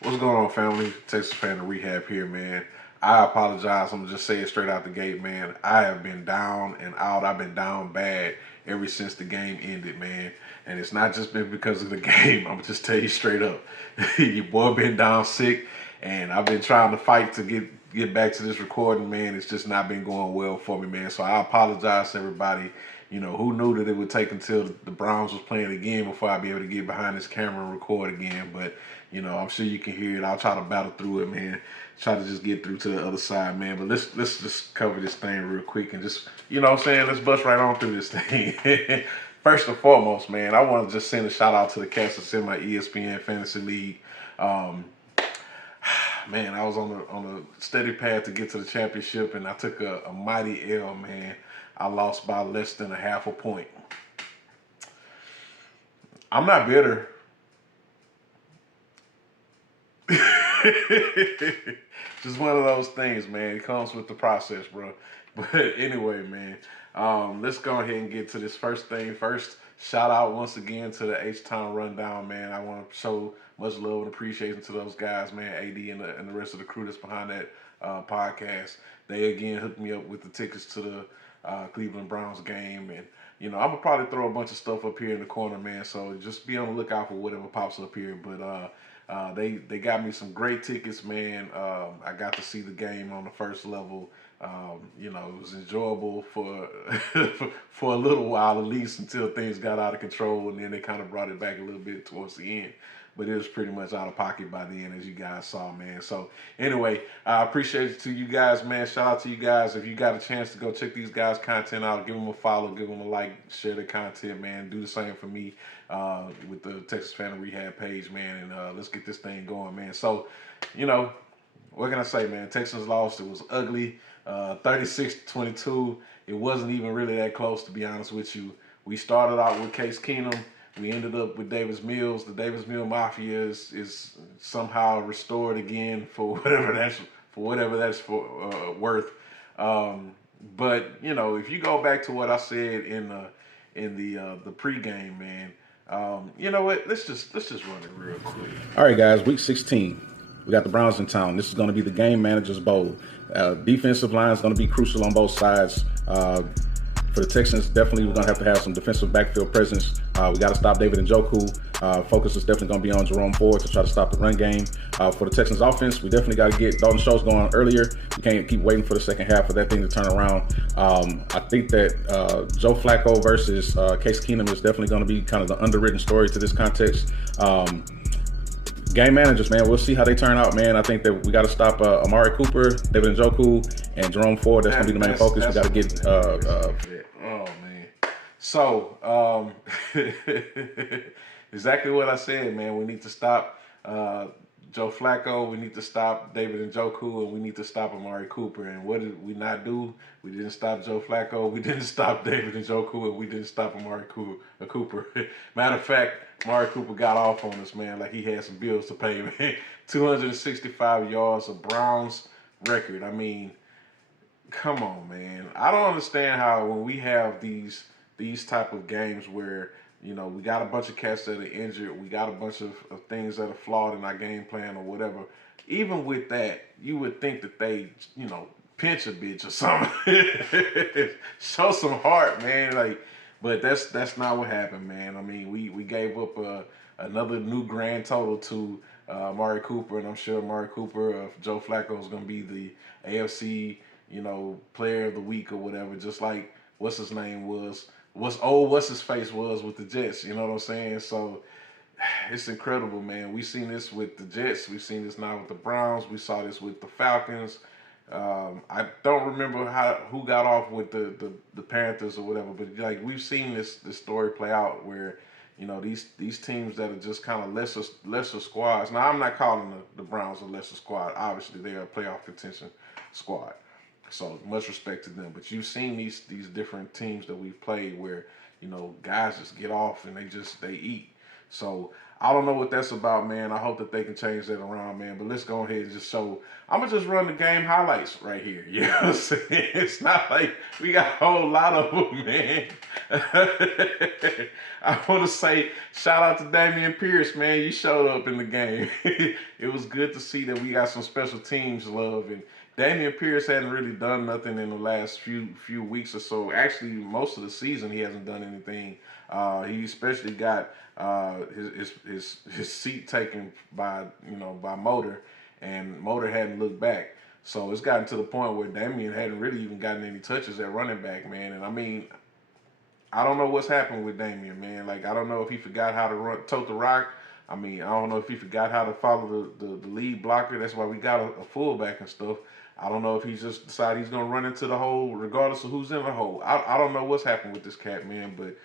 What's going on, family? Texas fan of rehab here, man. I apologize. I'm gonna just say it straight out the gate, man. I have been down and out. I've been down bad ever since the game ended, man. And it's not just been because of the game. I'm gonna just tell you straight up. Your boy been down sick, and I've been trying to fight to get back to this recording, man. It's just not been going well for me, man. So I apologize to everybody. Who knew that it would take until the Browns was playing again before I'd be able to get behind this camera and record again. But I'm sure you can hear it. I'll try to battle through it, man. Try to just get through to the other side, man. But let's just cover this thing real quick and just, what I'm saying, let's bust right on through this thing. First and foremost, man, I want to just send a shout out to the cats that's in my ESPN Fantasy League. Um, man, I was on a steady path to get to the championship, and I took a mighty L, man. I lost by less than a half a point. I'm not bitter. Just one of those things, man. It comes with the process, bro. But anyway, man, let's go ahead and get to this first thing first. Shout out once again to the H-Town Rundown, man. I want to show much love and appreciation to those guys, man, AD and the rest of the crew that's behind that podcast. They, again, hooked me up with the tickets to the Cleveland Browns game. And, I'm going to probably throw a bunch of stuff up here in the corner, man. So just be on the lookout for whatever pops up here. But they got me some great tickets, man. I got to see the game on the first level. It was enjoyable for for a little while, at least until things got out of control, and then they kind of brought it back a little bit towards the end. But it was pretty much out of pocket by the end, as you guys saw, man. So anyway, I appreciate it to you guys, man. Shout out to you guys. If you got a chance to go check these guys' content out, give them a follow, give them a like, share their content, man. Do the same for me with the Texas Fan Rehab page, man. And let's get this thing going, man. So, what can I say, man? Texans lost. It was ugly. 36-22. It wasn't even really that close, to be honest with you. We started out with Case Keenum. We ended up with Davis Mills. The Davis Mill Mafia is somehow restored again for whatever that's worth. But if you go back to what I said in the pregame, man, you know what? Let's just run it real quick. All right, guys. Week 16. We got the Browns in town. This is going to be the game manager's bowl. Defensive line is going to be crucial on both sides. For the Texans, definitely we're going to have some defensive backfield presence. We got to stop David Njoku. Focus is definitely going to be on Jerome Ford to try to stop the run game. For the Texans offense, we definitely got to get Dalton Schultz going earlier. We can't keep waiting for the second half for that thing to turn around. I think that Joe Flacco versus Case Keenum is definitely going to be kind of the underwritten story to this context. Game managers, man, we'll see how they turn out, man. I think that we got to stop Amari Cooper, David Njoku, and Jerome Ford. That's going to be the main focus. We got to get. Oh man. So exactly what I said, man. We need to stop Joe Flacco. We need to stop David Njoku, and we need to stop Amari Cooper. And what did we not do? We didn't stop Joe Flacco. We didn't stop David Njoku, and we didn't stop Amari Cooper. Matter of fact, Amari Cooper got off on us, man, like he had some bills to pay, man. 265 yards, a Browns record. I mean, come on, man. I don't understand how when we have these type of games where we got a bunch of cats that are injured, we got a bunch of things that are flawed in our game plan or whatever. Even with that, you would think that they pinch a bitch or something, show some heart, man. Like, but that's not what happened, man. I mean, we gave up another new grand total to Amari Cooper, and I'm sure Amari Cooper, Joe Flacco is going to be the AFC, player of the week or whatever, just like what's his name was, what's his face was with the Jets. You know what I'm saying? So it's incredible, man. We've seen this with the Jets. We've seen this now with the Browns. We saw this with the Falcons. I don't remember who got off with the Panthers or whatever, but like we've seen this story play out where these teams that are just kind of lesser squads. Now I'm not calling the Browns a lesser squad. Obviously they are a playoff contention squad, so much respect to them. But you've seen these different teams that we've played where guys just get off and they eat. So I don't know what that's about, man. I hope that they can change that around, man. But let's go ahead and just show. I'm gonna just run the game highlights right here. You know what I'm saying? It's not like we got a whole lot of them, man. I want to say shout out to Damian Pierce, man. You showed up in the game. It was good to see that we got some special teams love, and Damian Pierce hadn't really done nothing in the last few weeks or so. Actually, most of the season he hasn't done anything. He especially got his seat taken by by Motor, and Motor hadn't looked back. So it's gotten to the point where Damian hadn't really even gotten any touches at running back, man. And I mean, I don't know what's happened with Damian, man. Like, I don't know if he forgot how to tote the rock. I mean, I don't know if he forgot how to follow the lead blocker. That's why we got a fullback and stuff. I don't know if he's just decided he's going to run into the hole regardless of who's in the hole. I don't know what's happened with this cat, man. But,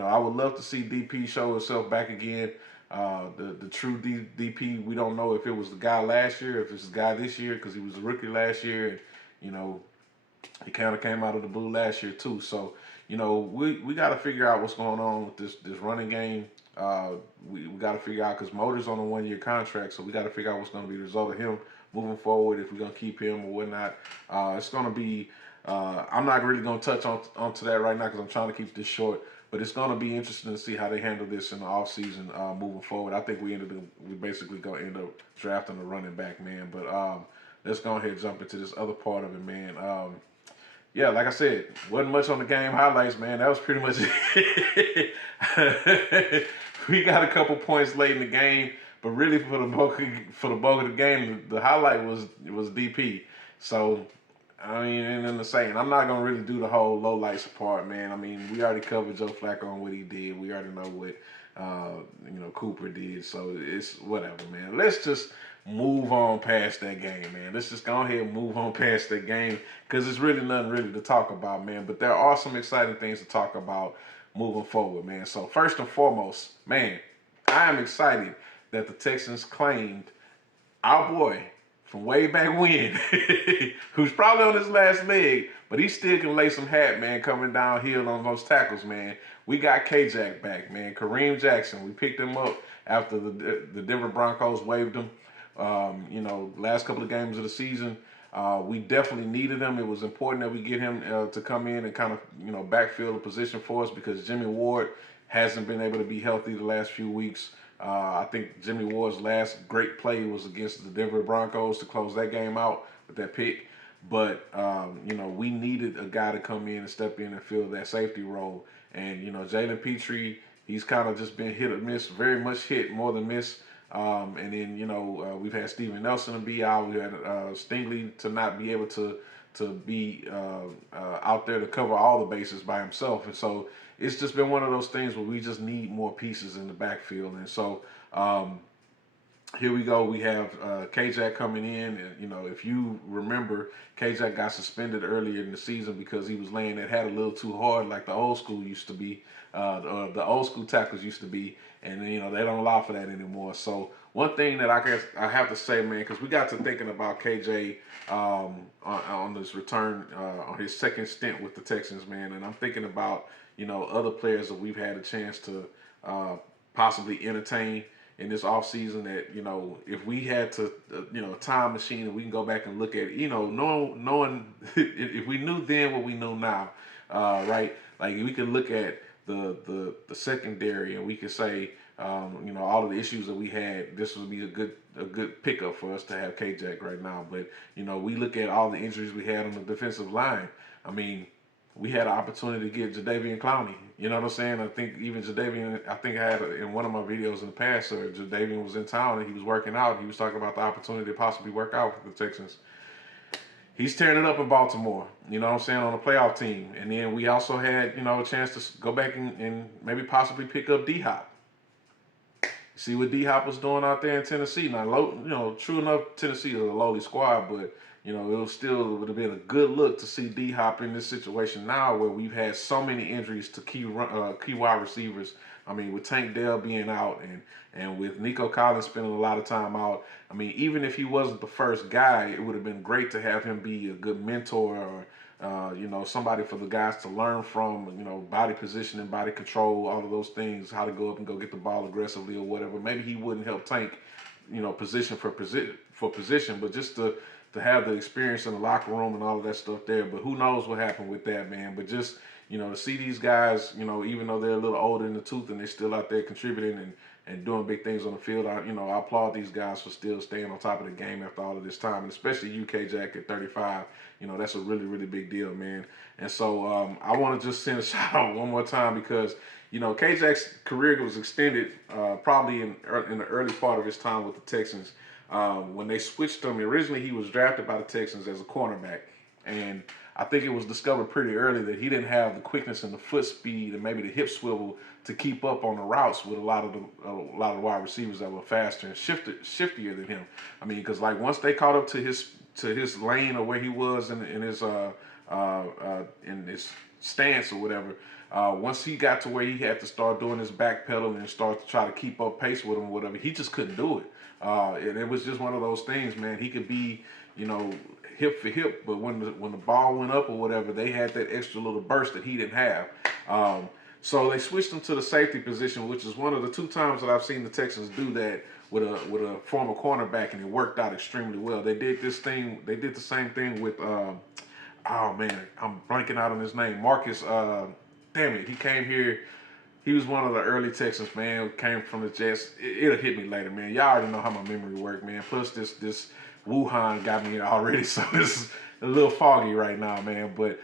I would love to see DP show himself back again. The true DP, we don't know if it was the guy last year, if it's the guy this year, because he was a rookie last year. And, he kind of came out of the blue last year, too. So, we got to figure out what's going on with this running game. We got to figure out, because Motor's on a 1-year contract, so we got to figure out what's going to be the result of him moving forward, if we're going to keep him or whatnot. It's going to be, I'm not really going to touch onto that right now because I'm trying to keep this short, but it's going to be interesting to see how they handle this in the offseason moving forward. I think we basically going to end up drafting a running back, man. But let's go ahead and jump into this other part of it, man. Yeah, like I said, wasn't much on the game highlights, man. That was pretty much it. We got a couple points late in the game, but really for the bulk of the game, the highlight was DP. So, I mean, and the saying, I'm not gonna really do the whole low lights part, man. I mean, we already covered Joe Flacco on what he did. We already know what Cooper did. So it's whatever, man. Let's just move on past that game, man. Let's just go ahead and move on past that game because it's really nothing really to talk about, man. But there are some exciting things to talk about moving forward, man. So first and foremost, man, I am excited that the Texans claimed our boy from way back when, who's probably on his last leg, but he still can lay some hat, man, coming downhill on those tackles, man. We got K-Jack back, man. Kareem Jackson, we picked him up after the Denver Broncos waived him. Last couple of games of the season, we definitely needed him. It was important that we get him to come in and kind of, backfill the position for us because Jimmy Ward hasn't been able to be healthy the last few weeks. I think Jimmy Ward's last great play was against the Denver Broncos to close that game out with that pick. But, we needed a guy to come in and step in and fill that safety role. And, Jalen Petrie, he's kind of just been hit or miss, very much hit more than miss. And then, we've had Steven Nelson to be out. We had Stingley to not be able to be out there to cover all the bases by himself. And so it's just been one of those things where we just need more pieces in the backfield. And so here we go. We have K-Jack coming in. And, if you remember, K-Jack got suspended earlier in the season because he was laying that hat a little too hard like the old school used to be. The old school tackles used to be. And, they don't allow for that anymore. So one thing that I guess I have to say, man, because we got to thinking about KJ on this return, on his second stint with the Texans, man. And I'm thinking about, other players that we've had a chance to possibly entertain in this offseason that, if we had to, a time machine and we can go back and look at, knowing if we knew then what we know now, right? Like we could look at the secondary and we could say, all of the issues that we had, this would be a good pickup for us to have K-Jack right now. But, we look at all the injuries we had on the defensive line. I mean, we had an opportunity to get Jadeveon Clowney. You know what I'm saying? I think even Jadeveon, I had in one of my videos in the past, Jadeveon was in town and he was working out. He was talking about the opportunity to possibly work out with the Texans. He's tearing it up in Baltimore, you know what I'm saying, on a playoff team. And then we also had, a chance to go back and maybe possibly pick up D-Hop. See what D-Hop was doing out there in Tennessee. Now, true enough, Tennessee is a lowly squad, but, it would have been a good look to see D-Hop in this situation now where we've had so many injuries to key wide receivers. I mean, with Tank Dell being out and with Nico Collins spending a lot of time out, I mean, even if he wasn't the first guy, it would have been great to have him be a good mentor or Somebody for the guys to learn from, body positioning, body control, all of those things, how to go up and go get the ball aggressively or whatever. Maybe he wouldn't help Tank, position for position, but just to have the experience in the locker room and all of that stuff there. But who knows what happened with that, man. But just, to see these guys, even though they're a little older in the tooth and they're still out there contributing and doing big things on the field, I applaud these guys for still staying on top of the game after all of this time, and especially UK Jack at 35. That's a really, really big deal, man. And so I want to just send a shout out one more time because, K-Jack's career was extended probably in the early part of his time with the Texans. When they switched him, originally he was drafted by the Texans as a cornerback. And I think it was discovered pretty early that he didn't have the quickness and the foot speed and maybe the hip swivel to keep up on the routes with a lot of the wide receivers that were faster and shiftier than him. I mean, because like once they caught up to his lane or where he was in his stance or whatever, once he got to where he had to start doing his backpedaling and start to try to keep up pace with him or whatever, he just couldn't do it. And it was just one of those things, man. He could be, hip for hip, but when the ball went up or whatever, they had that extra little burst that he didn't have. So they switched him to the safety position, which is one of the 2 times that I've seen the Texans do that with a former cornerback, and it worked out extremely well. They did the same thing with oh man, I'm blanking out on his name. Marcus, damn it, he came here. He was one of the early Texans, man. Came from the Jets. It'll hit me later, man. Y'all already know how my memory work, man. Plus this Wuhan got me already, so it's a little foggy right now, man. But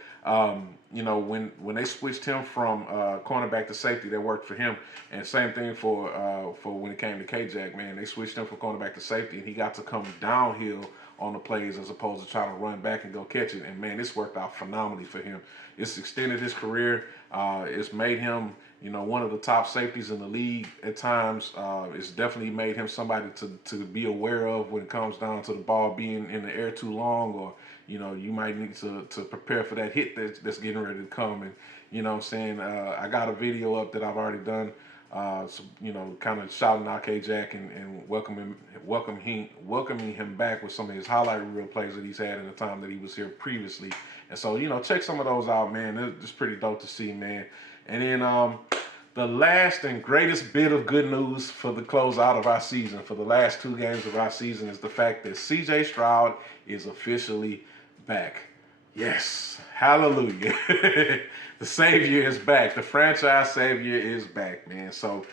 when they switched him from cornerback to safety, that worked for him. And same thing for when it came to K-Jack, man. They switched him from cornerback to safety, and he got to come downhill on the plays as opposed to trying to run back and go catch it. And man, this worked out phenomenally for him. It's extended his career. It's made him, one of the top safeties in the league at times. It's definitely made him somebody to be aware of when it comes down to the ball being in the air too long, or you might need to prepare for that hit that's getting ready to come. And what I'm saying, I got a video up that I've already done. Kind of shouting out K-Jack and welcoming him back with some of his highlight reel plays that he's had in the time that he was here previously. And so, check some of those out, man. It's pretty dope to see, man. And then the last and greatest bit of good news for the closeout of our season, for the last 2 games of our season, is the fact that C.J. Stroud is officially back. Yes, hallelujah. The savior is back. The franchise savior is back, man. So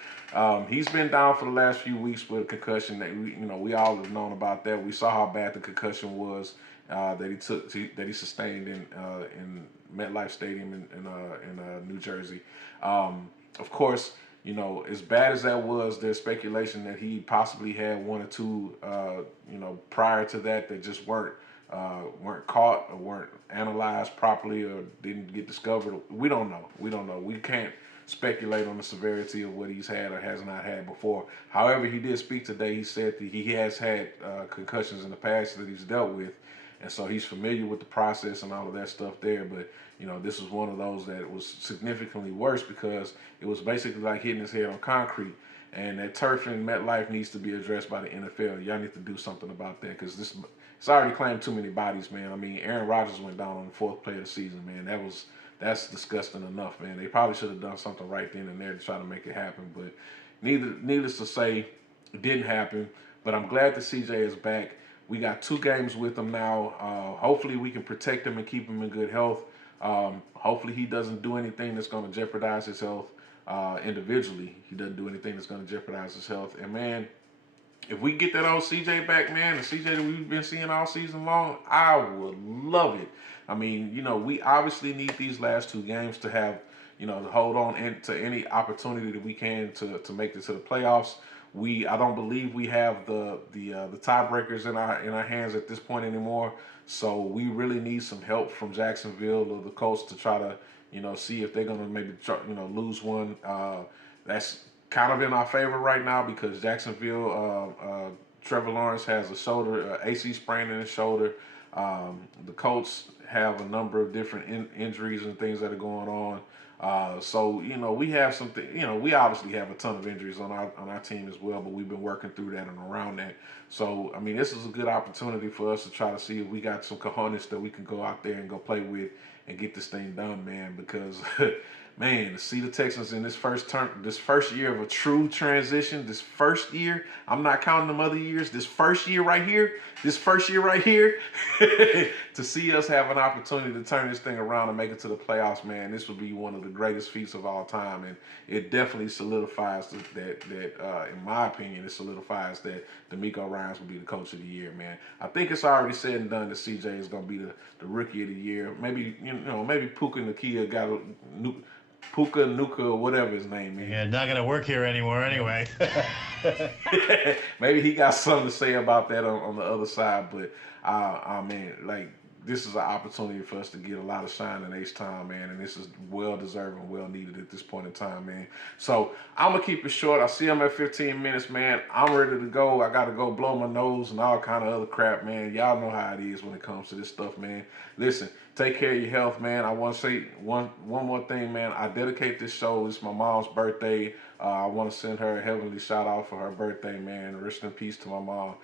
he's been down for the last few weeks with a concussion that we all have known about that. We saw how bad the concussion was that he sustained in MetLife Stadium in New Jersey. Of course, as bad as that was, there's speculation that he possibly had 1 or 2, prior to that just weren't caught or weren't analyzed properly or didn't get discovered. We don't know. We can't speculate on the severity of what he's had or has not had before. However, he did speak today. He said that he has had concussions in the past that he's dealt with, and so he's familiar with the process and all of that stuff there. But this was one of those that was significantly worse because it was basically like hitting his head on concrete. And that turf in MetLife needs to be addressed by the NFL. Y'all need to do something about that because it's already claimed too many bodies, man. I mean, Aaron Rodgers went down on the 4th play of the season, man. That's disgusting enough, man. They probably should have done something right then and there to try to make it happen. But needless to say, it didn't happen. But I'm glad that CJ is back. We got 2 games with him now. Hopefully we can protect him and keep him in good health. Hopefully he doesn't do anything that's going to jeopardize his health individually. He doesn't do anything that's going to jeopardize his health. And, man, if we get that old CJ back, man, the CJ that we've been seeing all season long, I would love it. I mean, we obviously need these last 2 games to have, to hold on to any opportunity that we can to make it to the playoffs. I don't believe we have the tiebreakers in our hands at this point anymore. So we really need some help from Jacksonville or the Colts to try to, see if they're gonna maybe lose one. That's kind of in our favor right now because Jacksonville, Trevor Lawrence has a shoulder, AC sprain in his shoulder. The Colts have a number of different injuries and things that are going on. So we have something. We obviously have a ton of injuries on our team as well, but we've been working through that and around that. So I mean, this is a good opportunity for us to try to see if we got some cojones that we can go out there and go play with and get this thing done, man. Because man, to see the Texans in this first year of a true transition, this first year, I'm not counting them other years. This first year right here, to see us have an opportunity to turn this thing around and make it to the playoffs, man, this will be one of the greatest feats of all time, and it definitely solidifies that in my opinion, it solidifies that D'Amico Ryans will be the coach of the year, man. I think it's already said and done that CJ is going to be the rookie of the year. Maybe maybe Puka Nakia got a new. Puka Nuka or whatever his name is. Yeah, not gonna work here anymore anyway. Maybe he got something to say about that on the other side, but I mean, like, this is an opportunity for us to get a lot of shine in H-Town, man, and this is well deserved and well needed at this point in time, man. So I'm gonna keep it short. I see I'm at 15 minutes, man. I'm ready to go. I gotta go blow my nose and all kind of other crap, man. Y'all know how it is when it comes to this stuff, man. Listen, take care of your health, man. I want to say one more thing, man. I dedicate this show. It's my mom's birthday. I want to send her a heavenly shout out for her birthday, man. Rest in peace to my mom.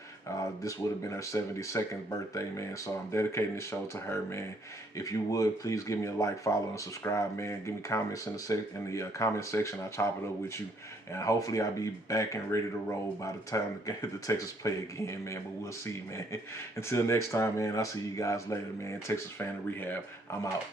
This would have been her 72nd birthday, man. So I'm dedicating this show to her, man. If you would, please give me a like, follow, and subscribe, man. Give me comments in the comment section. I'll chop it up with you. And hopefully I'll be back and ready to roll by the time the Texas play again, man. But we'll see, man. Until next time, man, I'll see you guys later, man. Texas Fan in Rehab. I'm out.